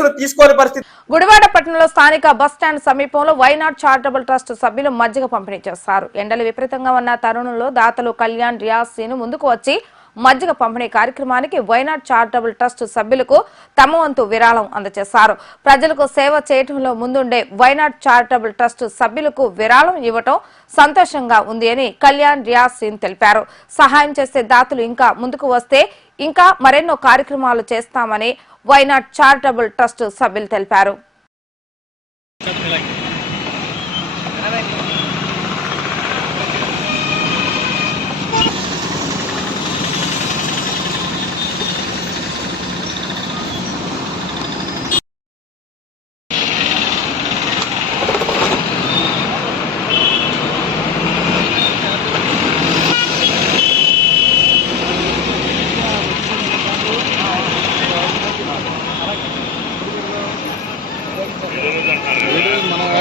కేసులు తీసుకోని పరిస్థితి. గుడివాడ పట్టణంలో స్థానిక బస్టాండ్ సమీపంలో వైనాట్ చారిటబుల్ ట్రస్ట్ సభ్యులు మజ్జిగ పంపిణీ చేశారు. ఎండలు విపరీతంగా ఉన్న తరుణంలో దాతలు కళ్యాణ్, రియాజ్ సీను ముందుకు వచ్చి మజ్జిగ పంపిణీ కార్యక్రమానికి వైనాట్ చారిటబుల్ ట్రస్ట్ సభ్యులకు తమ వంతు విరాళం అందజేశారు. ప్రజలకు సేవ చేయడంలో ముందుండే వైనాట్ చారిటబుల్ ట్రస్ట్ సభ్యులకు విరాళం ఇవ్వటం సంతోషంగా ఉంది అని కళ్యాణ్, రియాజ్ సీన్ తెలిపారు. సహాయం చేసే దాతలు ఇంకా ముందుకు వస్తే ఇంకా మరెన్నో కార్యక్రమాలు చేస్తామని వైనాట్ చారిటబుల్ ట్రస్ట్ సభ్యులు తెలిపారు. మనం